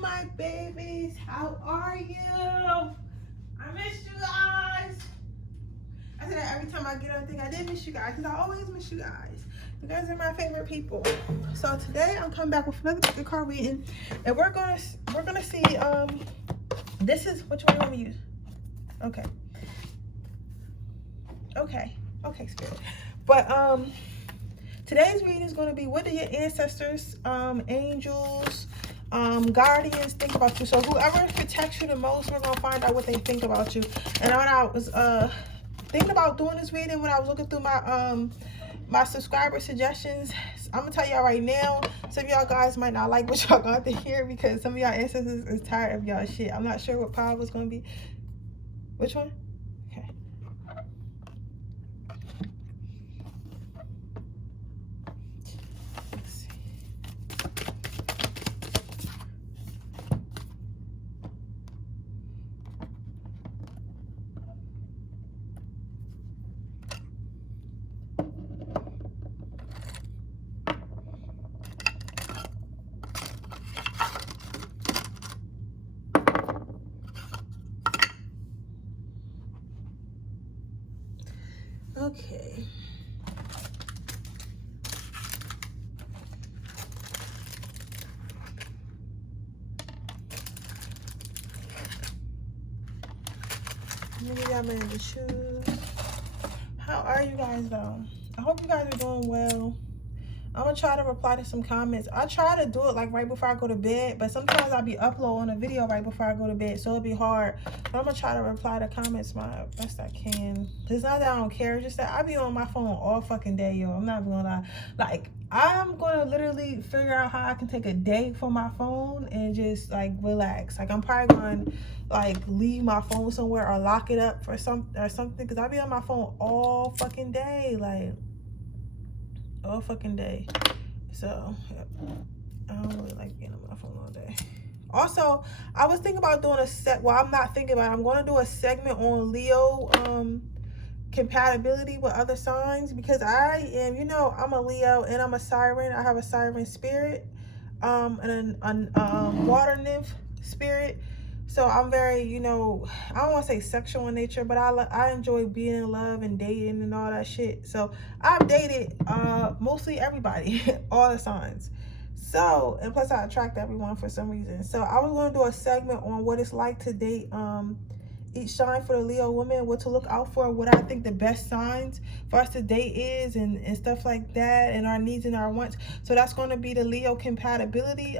my babies. How are you? I missed you guys. I say that every time I get on the thing. I did miss you guys because I always miss you guys. You guys are my favorite people. So today I'm coming back with another pick a card reading, and we're gonna see. This is which one you want me to use? Okay, Spirit. But today's reading is going to be, what do your ancestors, angels, guardians think about you? So whoever protects you the most, we're going to find out what they think about you. And when I was thinking about doing this reading, when I was looking through my my subscriber suggestions, I'm gonna tell y'all right now, some of y'all guys might not like what y'all got to hear because some of y'all ancestors is tired of y'all shit. I'm not sure what power was going to be. Which one? Okay. Let's see. Okay. Maybe y'all made the shoes. How are you guys though? I hope you guys are doing well. I'm gonna try to reply to some comments. I try to do it like right before I go to bed, but sometimes I'll be uploading a video right before I go to bed, so it'll be hard. But I'm gonna try to reply to comments my best I can. It's not that I don't care, it's just that I be on my phone all fucking day, yo. I'm not gonna lie. Like, I'm gonna literally figure out how I can take a day from my phone and just like relax. Like, I'm probably gonna like leave my phone somewhere or lock it up for something, because I be on my phone all fucking day, like all fucking day. So I don't really like being on my phone all day. Also, I was thinking about doing I'm not thinking about it. I'm going to do a segment on Leo compatibility with other signs, because I am, you know, I'm a Leo and I'm a Siren. I have a Siren spirit, and a water nymph spirit. So I'm very, you know, I don't want to say sexual in nature, but I enjoy being in love and dating and all that shit. So I've dated mostly everybody, all the signs. So, and plus I attract everyone for some reason. So I was going to do a segment on what it's like to date each sign for the Leo woman, what to look out for, what I think the best signs for us to date is, and stuff like that, and our needs and our wants. So that's going to be the Leo compatibility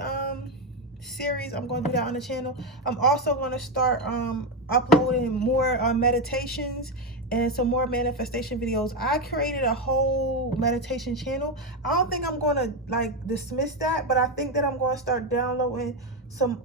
series. I'm going to do that on the channel. I'm also going to start uploading more meditations and some more manifestation videos. I created a whole meditation channel. I don't think I'm going to like dismiss that, but I think that I'm going to start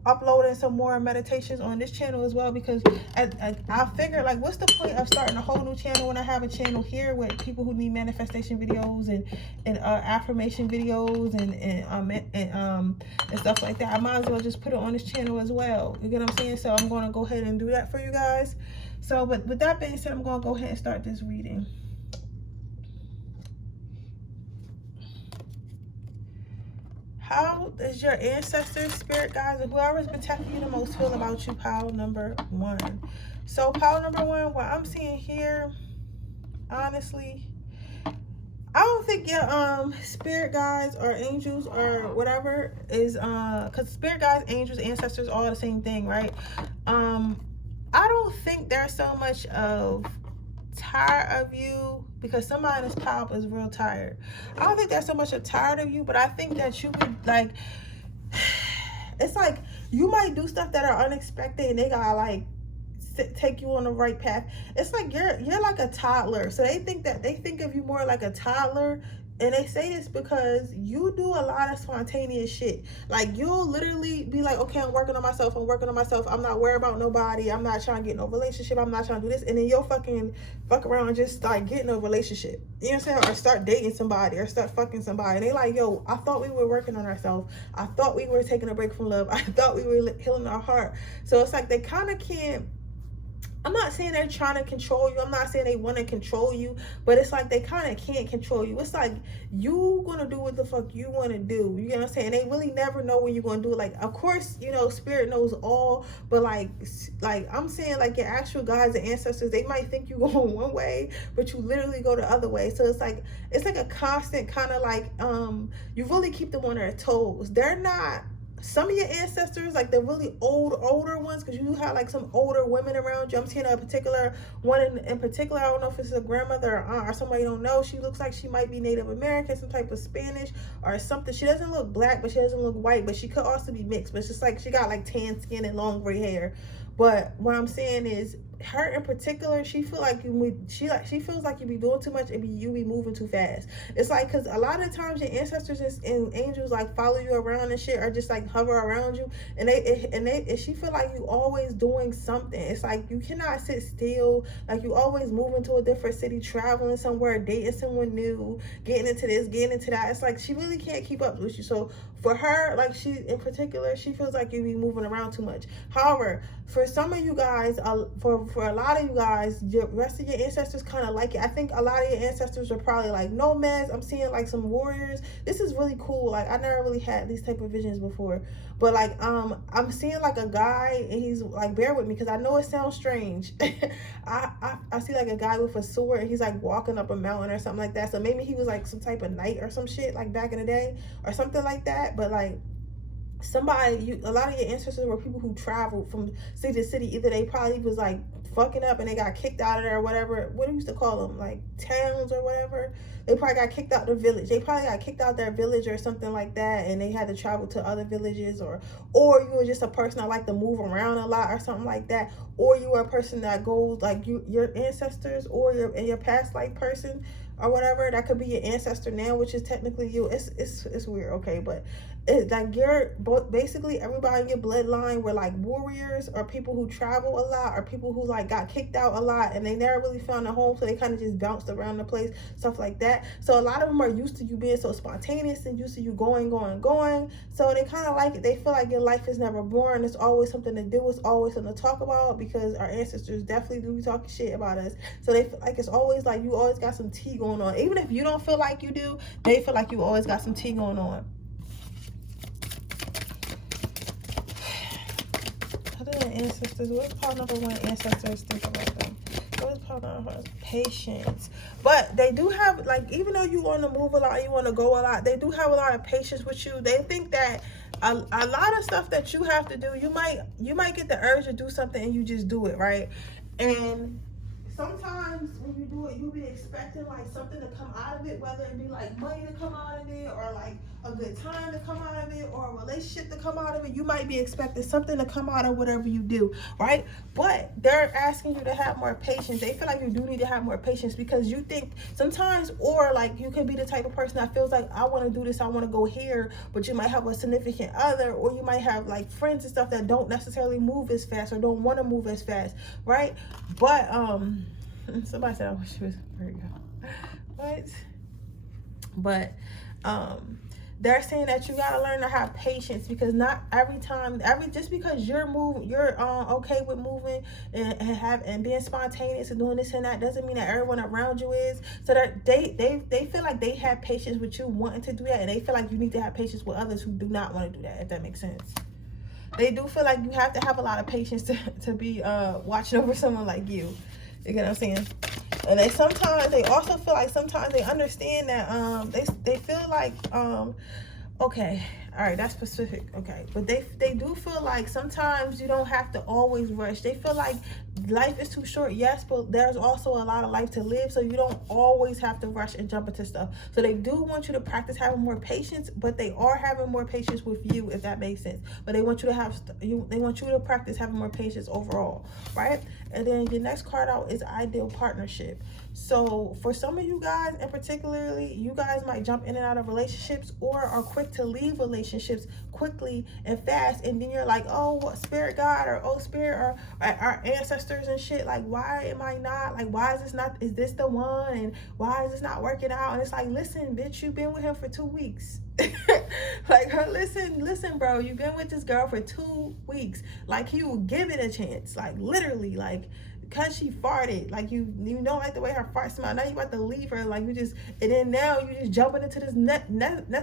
uploading some more meditations on this channel as well, because I figured, like, what's the point of starting a whole new channel when I have a channel here with people who need manifestation videos and affirmation videos and stuff like that. I might as well just put it on this channel as well. You get what I'm saying? So I'm going to go ahead and do that for you guys. So, but with that being said, I'm going to go ahead and start this reading. How does your ancestors, spirit guides, or whoever's protecting you the most feel about you? Pile number one. So pile number one, what I'm seeing here, honestly, I don't think your spirit guides or angels or whatever is because spirit guides, angels, ancestors, all the same thing, right? I don't think there's so much of tired of you, because somebody in this pile is real tired. I don't think there's so much of tired of you, but I think that you would like, it's like you might do stuff that are unexpected and they gotta like take you on the right path. It's like you're like a toddler, so they think of you more like a toddler. And they say this because you do a lot of spontaneous shit. Like, you'll literally be like, okay, I'm working on myself. I'm not worried about nobody. I'm not trying to get no relationship. I'm not trying to do this. And then you'll fuck around and just start getting a relationship. You know what I'm saying? Or start dating somebody or start fucking somebody. And they like, yo, I thought we were working on ourselves. I thought we were taking a break from love. I thought we were healing our heart. So it's like they kind of can't I'm not saying they're trying to control you. I'm not saying they want to control you, but it's like they kind of can't control you. It's like you gonna do what the fuck you want to do. You know what I'm saying? They really never know when you're gonna do it. Like, of course, you know, spirit knows all, but like I'm saying, like your actual guides and ancestors, they might think you going one way, but you literally go the other way. So it's like a constant kind of like you really keep them on their toes. They're not. Some of your ancestors, like the really older ones, because you have like some older women around you. I'm seeing a particular one in particular. I don't know if it's a grandmother or aunt or somebody you don't know. She looks like she might be Native American, some type of Spanish or something. She doesn't look black, but she doesn't look white, but she could also be mixed. But it's just like she got like tan skin and long gray hair. But what I'm saying is, her in particular, she feels like she feels like you be doing too much and you be moving too fast. It's like, because a lot of times your ancestors and angels like follow you around and shit, or just like hover around you, and she feel like you always doing something. It's like you cannot sit still. Like you always moving to a different city, traveling somewhere, dating someone new, getting into this, getting into that. It's like she really can't keep up with you. So for her, like she in particular, she feels like you be moving around too much. However, for some of you guys, for a lot of you guys, the rest of your ancestors kind of like it. I think a lot of your ancestors are probably like nomads. I'm seeing like some warriors. This is really cool. Like I never really had these type of visions before, but like I'm seeing like a guy, and he's like, bear with me because I know it sounds strange. I see like a guy with a sword, and he's like walking up a mountain or something like that. So maybe he was like some type of knight or some shit like back in the day or something like that. But like a lot of your ancestors were people who traveled from city to city. Either they probably was like fucking up and they got kicked out of there or whatever. What do you used to call them? Like towns or whatever. They probably got kicked out the village. They probably got kicked out their village or something like that, and they had to travel to other villages, or you were just a person that like to move around a lot or something like that, or you were a person that goes like your ancestors or your past life person or whatever. That could be your ancestor now, which is technically you. It's weird, okay, but it's like basically everybody in your bloodline were like warriors, or people who travel a lot, or people who like got kicked out a lot and they never really found a home, so they kind of just bounced around the place, stuff like that. So a lot of them are used to you being so spontaneous and used to you going. So they kind of like it. They feel like your life is never boring. It's always something to do. It's always something to talk about, because our ancestors definitely do be talking shit about us. So they feel like it's always like you always got some tea going on. Even if you don't feel like you do, they feel like you always got some tea going on. Ancestors, what's part number one ancestors think about them? What is part number one? Patience. But they do have, like, even though you want to move a lot, you want to go a lot, they do have a lot of patience with you. They think that a lot of stuff that you have to do, you might get the urge to do something and you just do it, right? And sometimes when you do it, you'll be expecting like something to come out of it, whether it be like money to come out of it, or like a good time to come out of it, or a relationship to come out of it. You might be expecting something to come out of whatever you do, right? But they're asking you to have more patience. They feel like you do need to have more patience, because you think sometimes, or like you could be the type of person that feels like, I want to do this, I want to go here, but you might have a significant other, or you might have like friends and stuff that don't necessarily move as fast or don't want to move as fast, right? But somebody said I wish she was Virgo. What? But they're saying that you gotta learn to have patience, because not every time, just because you're okay with moving and being spontaneous and doing this and that, doesn't mean that everyone around you is. So that they feel like they have patience with you wanting to do that, and they feel like you need to have patience with others who do not want to do that, if that makes sense. They do feel like you have to have a lot of patience to be watching over someone like you. You get what I'm saying? And they also feel like sometimes they understand that they feel like okay, all right, that's specific, okay, but they do feel like sometimes you don't have to always rush. They feel like life is too short, yes, but there's also a lot of life to live, so you don't always have to rush and jump into stuff. So they do want you to practice having more patience, but they are having more patience with you, if that makes sense. But they want you to practice having more patience overall, right? And then your next card out is ideal partnership. So for some of you guys, and particularly you guys might jump in and out of relationships, or are quick to leave relationships quickly and fast, and then you're like, oh, what, spirit God, or oh, spirit, or our ancestors and shit, like, why am I not, like, why is this the one, and why is this not working out? And it's like, listen, bitch, you've been with him for 2 weeks. Like, listen, bro, you've been with this girl for 2 weeks. Like, he will give it a chance. Like, literally, like, because she farted, like you don't like the way her fart smell. Now you about to leave her, like you just, and then now you just jumping into this next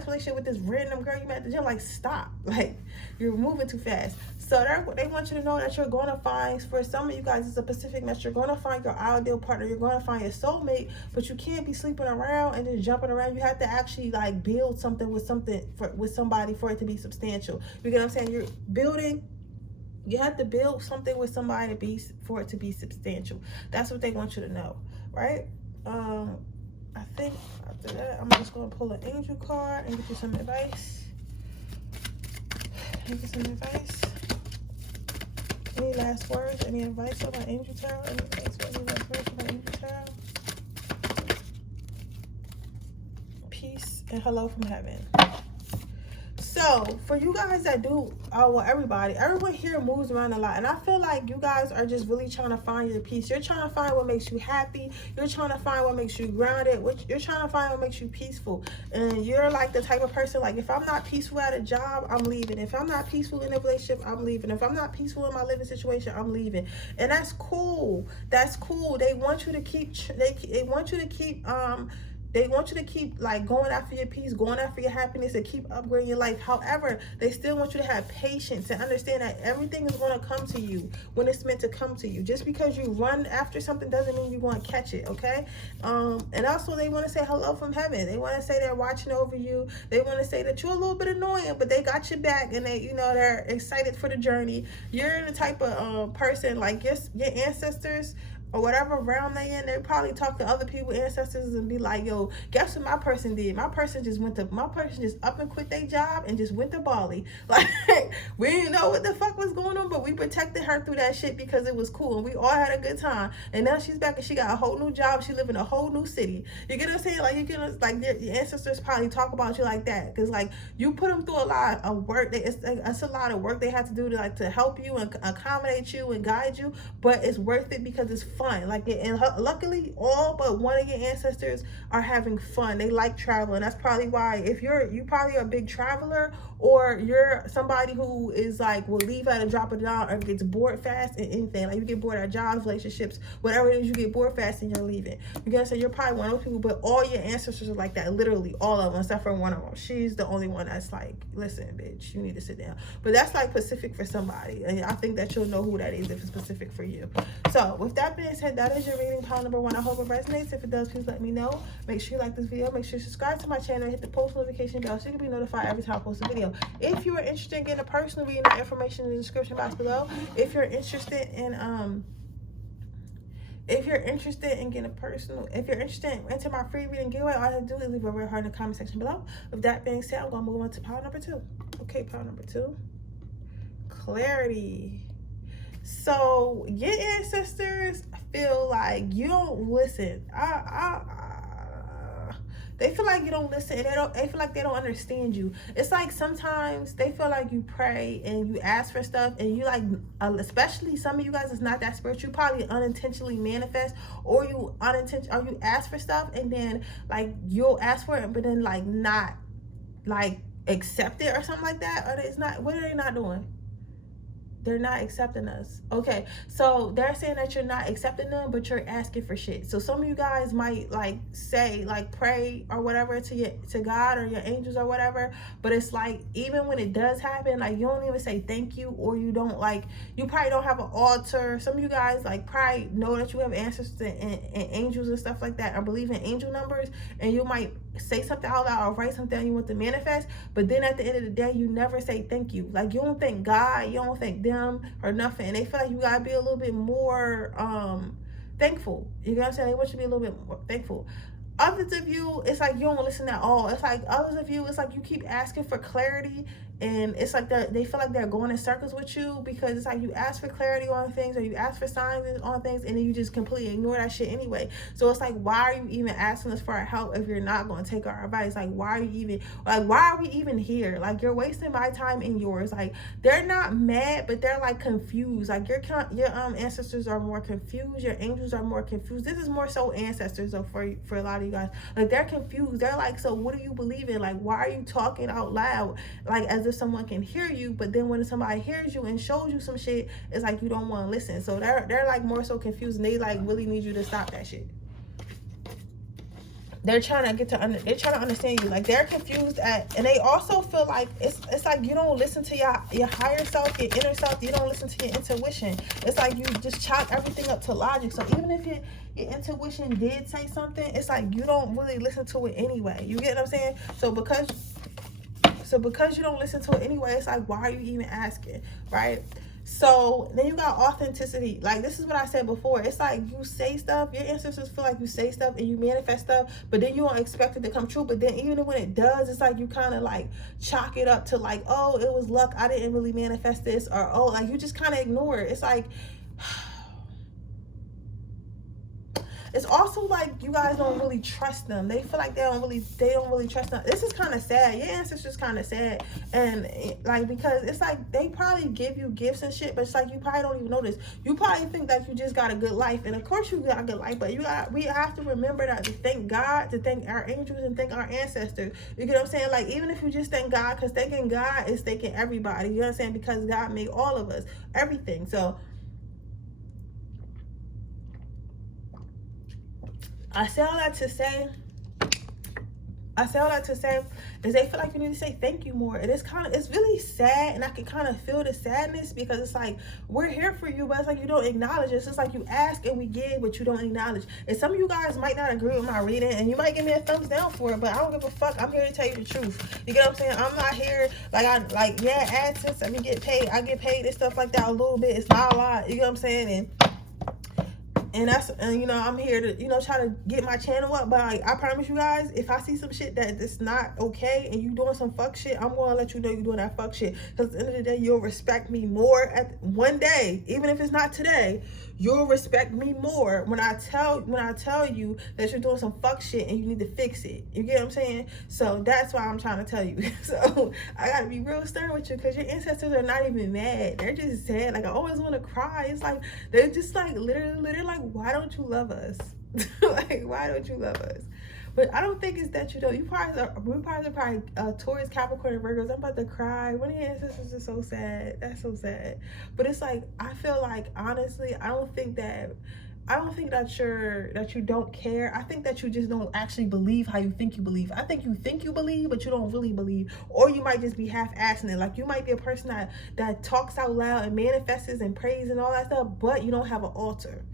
relationship with this random girl you met at the gym. Like, stop, like you're moving too fast. So they want you to know that you're going to find, for some of you guys, it's a Pacific message. You're going to find your ideal partner. You're going to find your soulmate, but you can't be sleeping around and just jumping around. You have to actually like build something with somebody for it to be substantial. You get what I'm saying? You're building. You have to build something with somebody for it to be substantial. That's what they want you to know, right? I think after that, I'm just going to pull an angel card and get you some advice. Get you some advice. Any last words? Any advice about Angel Tarot? Any last words about Angel Tarot? Peace and hello from heaven. So for you guys that do, well, everyone here moves around a lot, and I feel like you guys are just really trying to find your peace. You're trying to find what makes you happy. You're trying to find what makes you grounded. You're trying to find what makes you peaceful. And you're like the type of person, like, if I'm not peaceful at a job, I'm leaving. If I'm not peaceful in a relationship, I'm leaving. If I'm not peaceful in my living situation, I'm leaving. And that's cool. That's cool. They want you to keep they want you to keep like going after your peace, going after your happiness, and keep upgrading your life. However, they still want you to have patience and understand that everything is going to come to you when it's meant to come to you. Just because you run after something doesn't mean you're going to catch it, okay? And also they want to say hello from heaven. They want to say they're watching over you. They want to say that you're a little bit annoying, but they got your back, and they're excited for the journey. You're the type of person, like your ancestors, or whatever realm they in, they probably talk to other people, ancestors, and be like, yo, guess what my person did? My person just up and quit their job and just went to Bali. Like, we didn't know what the fuck was going on, but we protected her through that shit because it was cool, and we all had a good time. And now she's back and she got a whole new job. She live in a whole new city. You get what I'm saying? Like, your ancestors probably talk about you like that, because like you put them through a lot of work. It's a lot of work they have to do to help you and accommodate you and guide you, but it's worth it because it's fun. Like, and luckily all but one of your ancestors are having fun. They like traveling. That's probably why, if you probably are a big traveler, or you're somebody who is like, will leave at a drop of the dime, or gets bored fast in anything. Like, you get bored at jobs, relationships, whatever it is, you get bored fast and you're leaving. You're gonna say you're probably one of those people, but all your ancestors are like that, literally all of them, except for one of them. She's the only one that's like, listen, bitch, you need to sit down. But that's like Pacific for somebody, and I think that you'll know who that is if it's Pacific for you. So with that being said, that is your reading, pile number 1. I hope it resonates. If it does, please let me know. Make sure you like this video. Make sure you subscribe to my channel and hit the post notification bell so you can be notified every time I post a video. If you are interested in getting a personal reading, the information in the description box below. If you're interested in into my free reading giveaway, all you have to do is leave a red heart in the comment section below. With that being said, I'm gonna move on to pile number 2. Okay, pile number 2. Clarity. So your ancestors feel like you don't listen. They feel like you don't listen, and they feel like they don't understand you. It's like sometimes they feel like you pray and you ask for stuff, and you like, especially some of you guys is not that spiritual. You probably unintentionally manifest, or you ask for stuff, and then like you'll ask for it, but then like not like accept it or something like that. Or it's not. What are they not doing? They're not accepting us. Okay, so they're saying that you're not accepting them, but you're asking for shit. So some of you guys might like say, like, pray or whatever to God or your angels or whatever, but it's like, even when it does happen, like, you don't even say thank you, or you don't, like, you probably don't have an altar. Some of you guys like probably know that you have ancestors and angels and stuff like that, or believe in angel numbers, and you might say something out loud or write something you want to manifest, but then at the end of the day, you never say thank you. Like, you don't thank God, you don't thank them or nothing, and they feel like you gotta be a little bit more thankful. You know what I'm saying? They want you to be a little bit more thankful. Others of you, it's like you don't listen at all. It's like others of you, it's like you keep asking for clarity, and it's like they feel like they're going in circles with you, because it's like you ask for clarity on things, or you ask for signs on things, and then you just completely ignore that shit anyway. So it's like, why are you even asking us for our help if you're not going to take our advice? Like, why are we even here? Like, you're wasting my time and yours. Like, they're not mad, but they're like confused. Like, your ancestors are more confused. Your angels are more confused. This is more so ancestors, though, for a lot of lot of you guys. Like, they're confused. They're like, so what do you believe in? Like, why are you talking out loud? Like, as if someone can hear you, but then when somebody hears you and shows you some shit, it's like you don't want to listen. So they're like more so confused, and they like really need you to stop that shit. They're trying to they're trying to understand you. Like, they're confused and they also feel like it's like you don't listen to your higher self, your inner self. You don't listen to your intuition. It's like you just chalk everything up to logic. So even if your intuition did say something, it's like you don't really listen to it anyway. You get what I'm saying? So because you don't listen to it anyway, it's like, why are you even asking, right? So then you got authenticity. Like, this is what I said before. It's like you say stuff, your ancestors feel like you say stuff and you manifest stuff, but then you don't expect it to come true. But then even when it does, it's like you kind of like chalk it up to like, oh, it was luck, I didn't really manifest this, or oh, like you just kind of ignore it. It's like, it's also like you guys don't really trust them. They feel like they don't really trust them. This is kind of sad. Your ancestors kind of sad, and like, because it's like they probably give you gifts and shit, but it's like you probably don't even notice. You probably think that you just got a good life, and of course you got a good life, but we have to remember that to thank God, to thank our angels, and thank our ancestors. You get what I'm saying? Like, even if you just thank God, because thanking God is thanking everybody. You know what I'm saying? Because God made all of us, everything. So I say all that to say is they feel like you need to say thank you more. And it's really sad, and I can kind of feel the sadness, because it's like, we're here for you, but it's like you don't acknowledge us. It's like you ask and we give, but you don't acknowledge. And some of you guys might not agree with my reading, and you might give me a thumbs down for it, but I don't give a fuck. I'm here to tell you the truth. You get what I'm saying? I'm not here yeah, AdSense, I get paid and stuff like that a little bit. It's not a lot. You get what I'm saying? And you know, I'm here to, you know, try to get my channel up. But like, I promise you guys, if I see some shit that's not okay and you doing some fuck shit, I'm gonna let you know you doing that fuck shit. Because at the end of the day, you'll respect me more one day, even if it's not today. You'll respect me more when I tell you that you're doing some fuck shit and you need to fix it. You get what I'm saying? So that's why I'm trying to tell you. So I gotta be real stern with you, because your ancestors are not even mad. They're just sad. Like, I always want to cry. It's like they're just like literally like, why don't you love us? Like, why don't you love us? But I don't think it's that you don't. We probably Taurus, Capricorn, and Virgos. I'm about to cry. One of your ancestors is so sad. That's so sad. But it's like, I feel like, honestly, I don't think that you don't care. I think that you just don't actually believe how you think you believe. I think you believe, but you don't really believe. Or you might just be half-assing it. Like, you might be a person that talks out loud and manifests and prays and all that stuff, but you don't have an altar.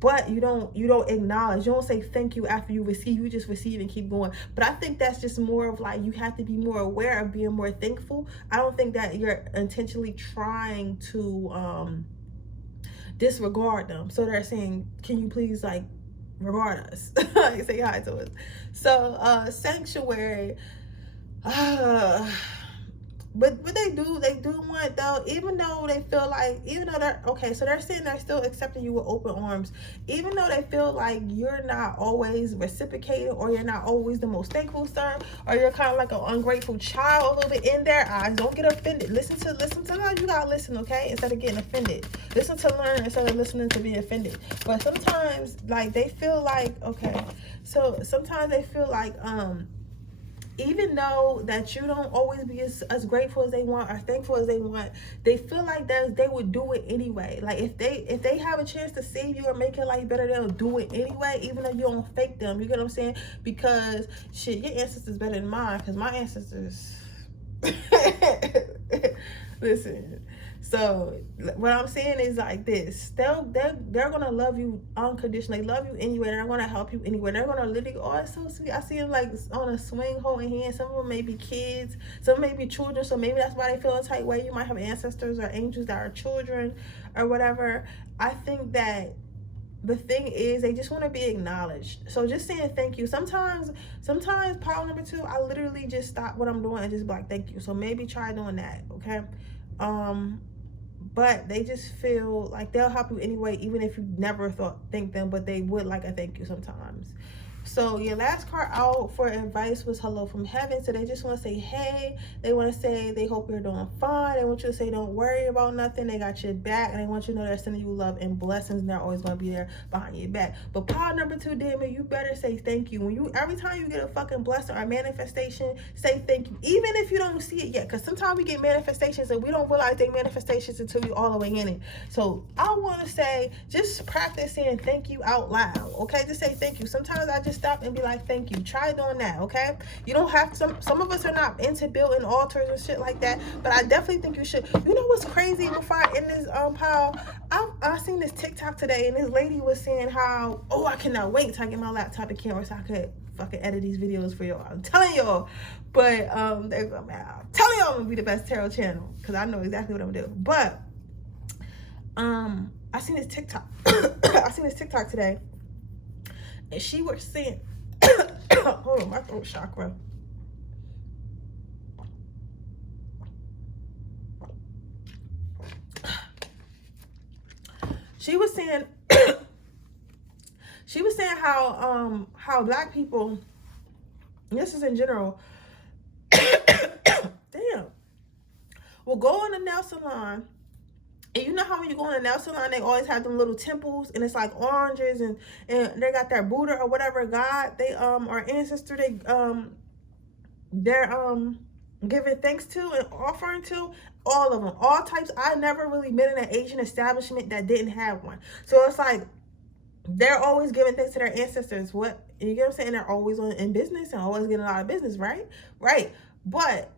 But you don't acknowledge. You don't say thank you after you receive. You just receive and keep going. But I think that's just more of like, you have to be more aware of being more thankful. I don't think that you're intentionally trying to disregard them. So they're saying, can you please like regard us? Like, say hi to us. So sanctuary. But they do want, though, even though they feel like, even though they're, okay, so they're saying they're still accepting you with open arms, even though they feel like you're not always reciprocating, or you're not always the most thankful son, or you're kind of like an ungrateful child a little bit in their eyes. Don't get offended. Listen to that. You gotta listen, okay? Instead of getting offended. Listen to learn instead of listening to be offended. But sometimes, like, they feel like, okay, so sometimes they feel like, even though that you don't always be as grateful as they want or thankful as they want, they feel like that they would do it anyway. Like, if they have a chance to save you or make your life better, they'll do it anyway, even though you don't fake them. You get what I'm saying? Because shit, your ancestors better than mine, because my ancestors listen. So what I'm saying is like this: they're gonna love you unconditionally, love you anyway. They're gonna help you anyway. They're gonna literally, oh, it's so sweet. I see them like on a swing holding hands. Some of them may be kids, some may be children. So maybe that's why they feel a tight way. You might have ancestors or angels that are children or whatever. I think that the thing is, they just want to be acknowledged. So just saying thank you. Sometimes pile number 2, I literally just stop what I'm doing and just be like, thank you. So maybe try doing that, okay? But they just feel like they'll help you anyway, even if you never thank them, but they would like a thank you sometimes. So your last card out for advice was hello from heaven. So they just want to say, hey, they want to say they hope you're doing fine. They want you to say don't worry about nothing. They got your back, and they want you to know they're sending you love and blessings, and they're always going to be there behind your back. But pile number 2, Damon, you better say thank you. Every time you get a fucking blessing or manifestation, say thank you, even if you don't see it yet. Because sometimes we get manifestations and we don't realize they manifestations until we all the way in it. So I want to say, just practice saying thank you out loud. Okay, just say thank you. Sometimes I just stop and be like, thank you. Try doing that. Okay, you don't have to. Some of us are not into building altars and shit like that, but I definitely think you should. You know what's crazy? Before I end this pile, I seen this TikTok today, and this lady was saying how, oh, I cannot wait till I get my laptop and camera so I could fucking edit these videos for y'all. I'm telling y'all. But I'm telling y'all I'm gonna be the best tarot channel because I know exactly what I'm gonna do. But I seen this TikTok. I seen this TikTok today, and she was saying, hold on, my throat chakra. She was saying, how black people, and this is in general, damn, will go in a nail salon. And you know how when you go in a nail salon, they always have them little temples, and it's like oranges, and they got their Buddha or whatever God they or ancestor they're giving thanks to and offering to. All of them, all types. I never really been in an Asian establishment that didn't have one. So it's like they're always giving thanks to their ancestors. What, you get what I'm saying? They're always in business and always getting a lot of business, right? But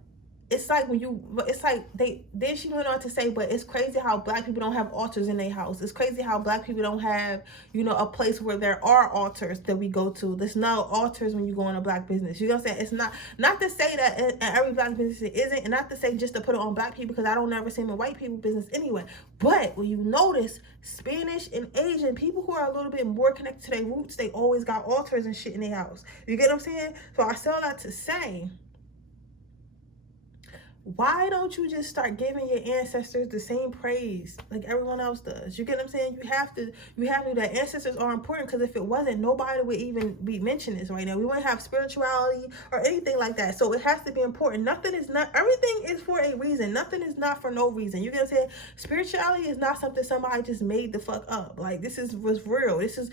it's like then she went on to say, but it's crazy how black people don't have altars in their house. It's crazy how black people don't have, a place where there are altars that we go to. There's no altars when you go in a black business. You know what I'm saying? It's not to say that in every black business it isn't, and not to say just to put it on black people, because I don't never see them in white people business anyway. But when you notice Spanish and Asian people who are a little bit more connected to their roots, they always got altars and shit in their house. You get what I'm saying? So I say all that to say, why don't you just start giving your ancestors the same praise like everyone else does? You get what I'm saying? You have to. That ancestors are important, because if it wasn't, nobody would even be mentioning this right now. We wouldn't have spirituality or anything like that. So it has to be important. Everything is for a reason. Nothing is not for no reason. You get what I'm saying? Spirituality is not something somebody just made the fuck up. Like, this was real. This is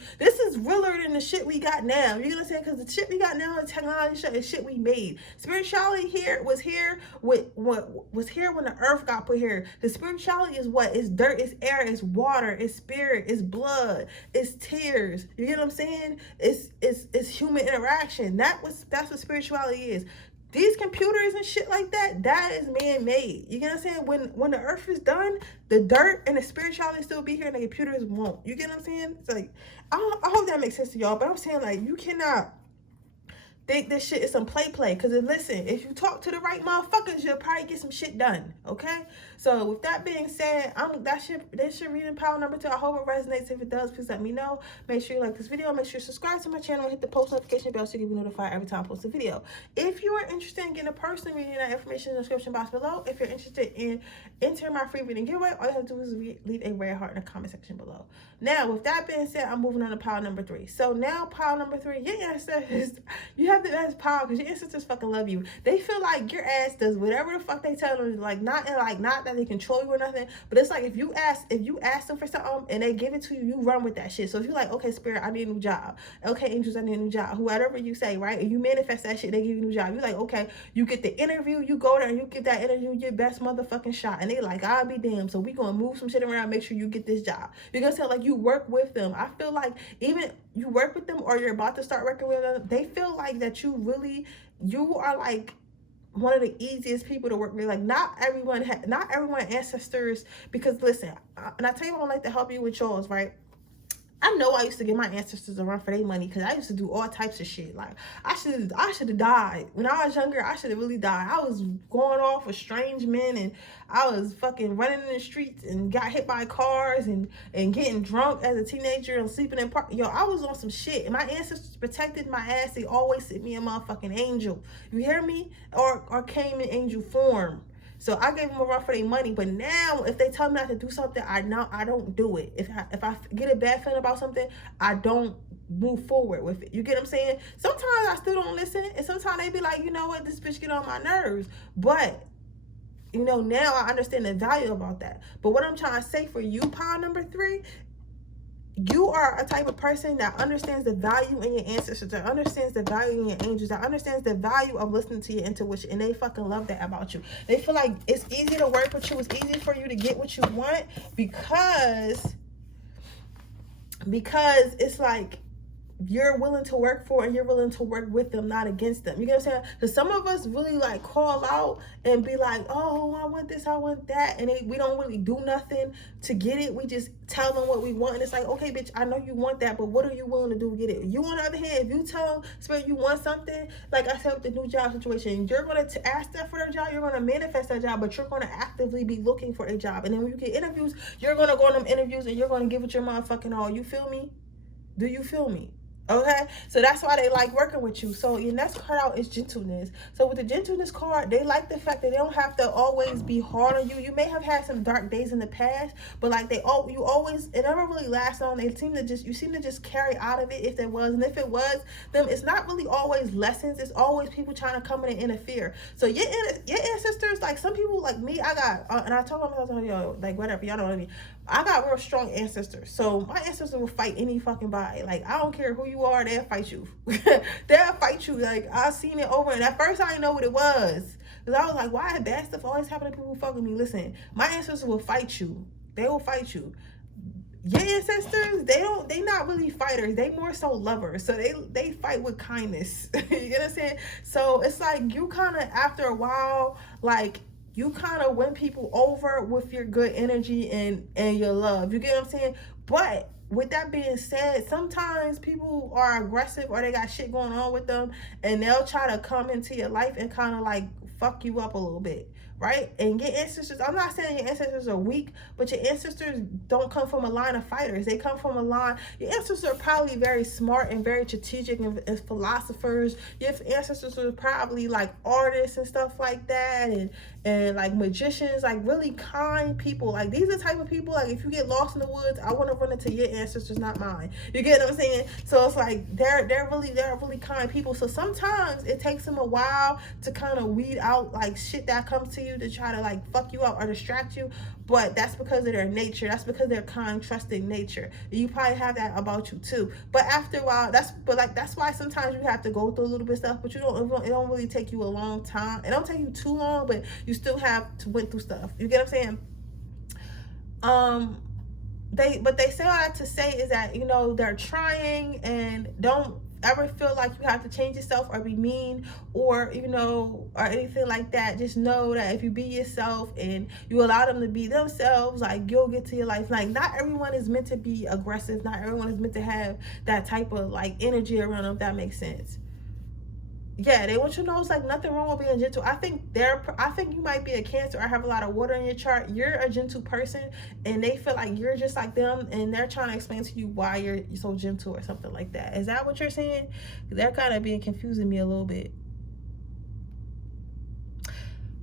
realer than the shit we got now. You get what I'm saying? Because the shit we got now is technology shit, is shit we made. Spirituality was here was here when the earth got put here. The spirituality is what? It's dirt, it's air, it's water, it's spirit, it's blood, it's tears. You get what I'm saying? It's human interaction. That's what spirituality is. These computers and shit like that is man-made. You get what I'm saying? When the earth is done, the dirt and the spirituality still be here, and the computers won't. You get what I'm saying? It's like, I hope that makes sense to y'all, but I'm saying, like, you cannot think this shit is some play, because listen, if you talk to the right motherfuckers, you'll probably get some shit done. Okay, so with that being said, that's your reading pile number 2. I hope it resonates. If it does, please let me know. Make sure you like this video, make sure you subscribe to my channel, and hit the post notification bell so you can be notified every time I post a video. If you are interested in getting a personal reading, that information in the description box below. If you're interested in entering my free reading giveaway, all you have to do is leave a red heart in the comment section below. Now, with that being said, I'm moving on to pile number 3. So now, pile number 3, your ancestors, you have the best pile, because your ancestors fucking love you. They feel like your ass does whatever the fuck they tell them. Like, not that they control you or nothing, but it's like if you ask them for something and they give it to you, you run with that shit. So if you're like, okay, spirit, I need a new job. Okay, angels, I need a new job. Whatever you say, right? And you manifest that shit, they give you a new job. You're like, okay, you get the interview, you go there and you give that interview your best motherfucking shot. And they like, I'll be damned. So we gonna move some shit around, make sure you get this job. You're gonna say, like, you work with them. I feel like even you work with them or you're about to start working with them, they feel like that you are like one of the easiest people to work with. Like, not everyone ancestors, because listen, and I tell you what, I like to help you with yours, right? I know I used to give my ancestors a run for their money, because I used to do all types of shit. Like, I should have died. When I was younger, I should have really died. I was going off with strange men, and I was fucking running in the streets and got hit by cars and getting drunk as a teenager and sleeping in park. Yo, I was on some shit. And my ancestors protected my ass. They always sent me a motherfucking angel. You hear me? Or came in angel form. So I gave them a run for their money, but now if they tell me not to do something, I don't do it. If I get a bad feeling about something, I don't move forward with it. You get what I'm saying? Sometimes I still don't listen, and sometimes they be like, you know what, this bitch get on my nerves. But you know, now I understand the value about that. But what I'm trying to say for you, pile number 3, you are a type of person that understands the value in your ancestors, that understands the value in your angels, that understands the value of listening to your intuition, and they fucking love that about you. They feel like it's easy to work with you, it's easy for you to get what you want, because it's like you're willing to work for, and you're willing to work with them, not against them. You get what I'm saying? Because some of us really like call out and be like, oh, I want this, I want that, and we don't really do nothing to get it. We just tell them what we want, and it's like, okay, bitch, I know you want that, but what are you willing to do to get it? You, on the other hand, if you tell Spirit you want something, like I said with the new job situation, you're going to ask that for their job, you're going to manifest that job, but you're going to actively be looking for a job. And then when you get interviews, you're going to go on them interviews, and you're going to give it your motherfucking all. You feel me? Do you feel me? Okay, so that's why they like working with you. So your next card out is gentleness. So with the gentleness card, they like the fact that they don't have to always be hard on you. You may have had some dark days in the past, but like you always, it never really lasts long. You seem to just carry out of it if there was, and if it was them, it's not really always lessons. It's always people trying to come in and interfere. So your ancestors, like some people like me, I got, and I told them, yo, like whatever, y'all know what I mean. I got real strong ancestors. So my ancestors will fight any fucking body. Like, I don't care who you are, they'll fight you. They'll fight you. Like, I've seen it over. And at first, I didn't know what it was. Because I was like, why bad stuff always happen to people who fuck with me? Listen, my ancestors will fight you. They will fight you. Your ancestors, they not really fighters. They more so lovers. So they fight with kindness. You get what I'm saying? So it's like you kind of, after a while, like, you kind of win people over with your good energy and your love. You get what I'm saying? But with that being said, sometimes people are aggressive or they got shit going on with them, and they'll try to come into your life and kind of like fuck you up a little bit, right? And your ancestors, I'm not saying your ancestors are weak, but your ancestors don't come from a line of fighters. They come from a line, your ancestors are probably very smart and very strategic and philosophers. Your ancestors are probably like artists and stuff like that, and like magicians, like really kind people. Like these are the type of people, like if you get lost in the woods, I want to run into your ancestors, not mine. You get what I'm saying? So it's like they're really kind people. So sometimes it takes them a while to kind of weed out like shit that comes to you to try to like fuck you up or distract you, but that's because of their nature. That's because they're kind, trusting nature. You probably have that about you too. But after a while, that's why sometimes you have to go through a little bit of stuff, but it don't really take you a long time. It don't take you too long, but you still have to went through stuff. You get what I'm saying? They say all that to say is that, you know, they're trying, and don't ever feel like you have to change yourself or be mean or, you know, or anything like that. Just know that if you be yourself and you allow them to be themselves, like you'll get to your life. Like not everyone is meant to be aggressive. Not everyone is meant to have that type of like energy around them, if that makes sense. Yeah, they want you to know it's like nothing wrong with being gentle. I think you might be a Cancer or have a lot of water in your chart. You're a gentle person, and they feel like you're just like them, and they're trying to explain to you why you're so gentle or something like that. Is that what you're saying? They're kind of being confusing me a little bit.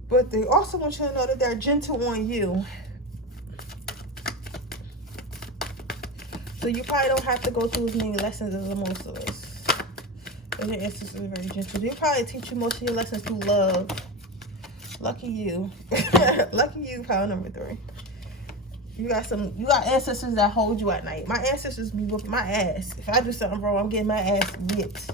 But they also want you to know that they're gentle on you. So you probably don't have to go through as many lessons as most of us. Your ancestors are very gentle. They probably teach you most of your lessons through love. Lucky you. Lucky you, pile number 3. You got ancestors that hold you at night. My ancestors be whooping my ass. If I do something wrong, I'm getting my ass whipped.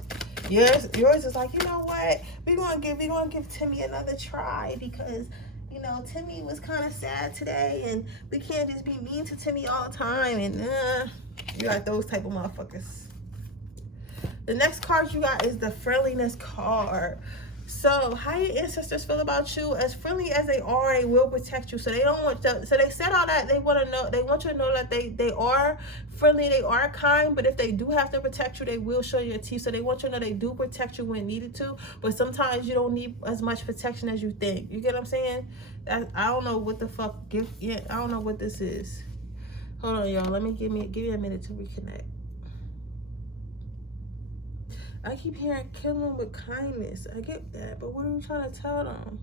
Yours is like, you know what? We're gonna give Timmy another try, because you know Timmy was kind of sad today, and we can't just be mean to Timmy all the time. And you got those type of motherfuckers. The next card you got is the friendliness card. So how your ancestors feel about you? As friendly as they are, they will protect you. So they don't want to, so they said all that. They want you to know that they are friendly, they are kind, but if they do have to protect you, they will show your teeth. So they want you to know they do protect you when needed to, but sometimes you don't need as much protection as you think. You get what I'm saying? I don't know what the fuck I don't know what this is. Hold on, y'all. Let me give me a minute to reconnect. I keep hearing kill them with kindness. I get that, but what are you trying to tell them?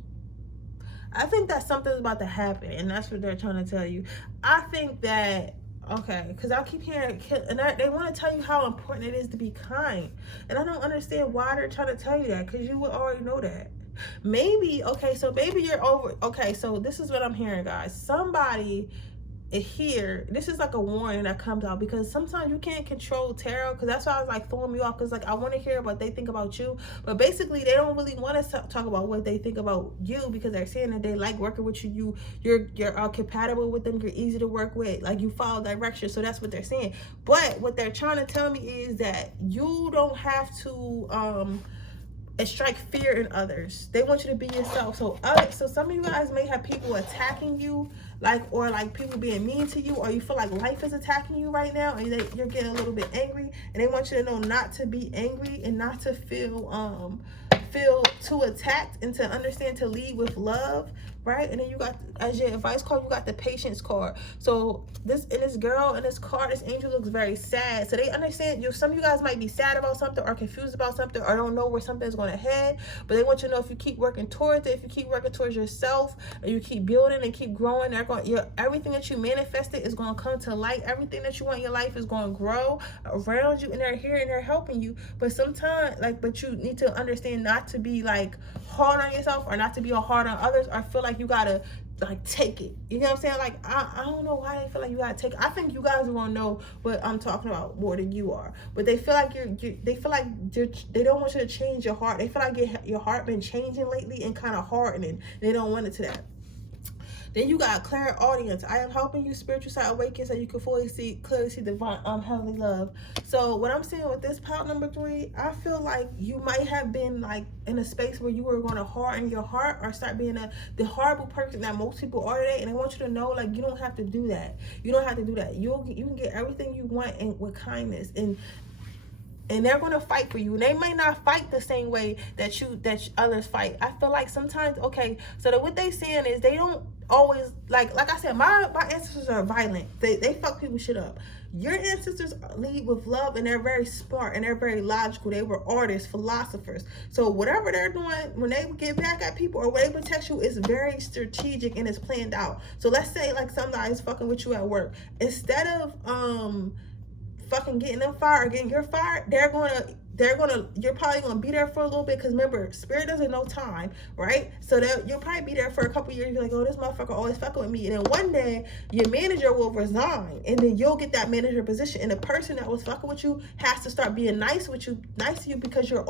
I think that something's about to happen, and that's what they're trying to tell you. I think that Okay, because I keep hearing, and they want to tell you how important it is to be kind. And I don't understand why they're trying to tell you that, because you would already know that. Maybe, okay, so maybe you're over. Okay, so this is what I'm hearing, guys. Somebody here, this is like a warning that comes out, because sometimes you can't control tarot, because that's why I was like throwing me off, because like I want to hear what they think about you, but basically they don't really want to talk about what they think about you, because they're saying that they like working with you. You're compatible with them, you're easy to work with, like you follow directions. So that's what they're saying. But what they're trying to tell me is that you don't have to and strike fear in others. They want you to be yourself. So some of you guys may have people attacking you, or people being mean to you, or you feel like life is attacking you right now, and you're getting a little bit angry, and they want you to know not to be angry and not to feel too attacked, and to understand to lead with love, right? And then you got, as your advice card, you got the patience card. So this girl in this card, this angel looks very sad. So they understand some of you guys might be sad about something, or confused about something, or don't know where something is going to head, but they want you to know, if you keep working towards it, if you keep working towards yourself, and you keep building and keep growing, everything that you manifested is going to come to light. Everything that you want in your life is going to grow around you, and they're here and they're helping you. But sometimes, but you need to understand not to be hard on yourself, or not to be hard on others, or feel like you gotta take it. You know what I'm saying? I don't know why they feel like you gotta take it. I think you guys are gonna know what I'm talking about more than you are. But they feel like they don't want you to change your heart. They feel like your heart been changing lately and kind of hardening. They don't want it to that. Then you got clear audience. I am helping you spiritual side awaken, so you can clearly see divine heavenly love. So what I'm saying with this pile number 3, I feel like you might have been in a space where you were going to harden your heart, or start being the horrible person that most people are today. And I want you to know, you don't have to do that. You don't have to do that. You can get everything you want, and with kindness, and they're going to fight for you. And they may not fight the same way that others fight. I feel like sometimes, okay, so what they saying is they don't always, like I said, my ancestors are violent. They fuck people shit up. Your ancestors lead with love, and they're very smart, and they're very logical. They were artists, philosophers. So whatever they're doing, when they get back at people, or when they protect you, it's very strategic and it's planned out. So let's say somebody's fucking with you at work. Instead of fucking getting them fired or getting your fired, you're probably gonna be there for a little bit, because remember, spirit doesn't know time, right? So that you'll probably be there for a couple years. You're like, oh, this motherfucker always fucking with me. And then one day your manager will resign, and then you'll get that manager position, and the person that was fucking with you has to start being nice to you, because you're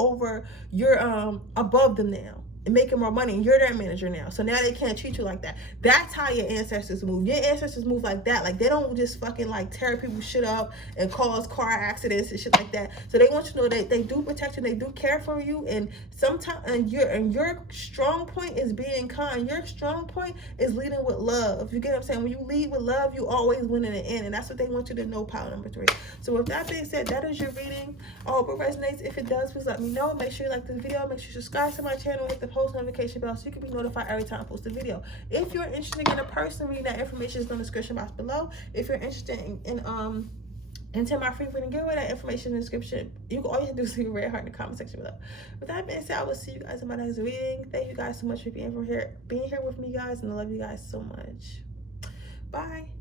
above them now and making more money, and you're their manager now. So now they can't treat you like that. That's how your ancestors move. Your ancestors move like that. They don't just fucking tear people's shit up and cause car accidents and shit like that. So they want you to know that they do protect you, they do care for you, and sometimes your strong point is being kind. Your strong point is leading with love. You get what I'm saying? When you lead with love, you always win in the end, and that's what they want you to know, pile number 3. So with that being said, that is your reading. I hope it resonates. If it does, please let me know. Make sure you like this video. Make sure you subscribe to my channel, hit the post notification bell, so you can be notified every time I post a video. If you're interested in a person reading, that information is in the description box below. If you're interested into my free reading giveaway, that information in the description. All you have to do is leave a red heart in the comment section below. With that being said, I will see you guys in my next reading. Thank you guys so much for being here with me, guys, and I love you guys so much. Bye.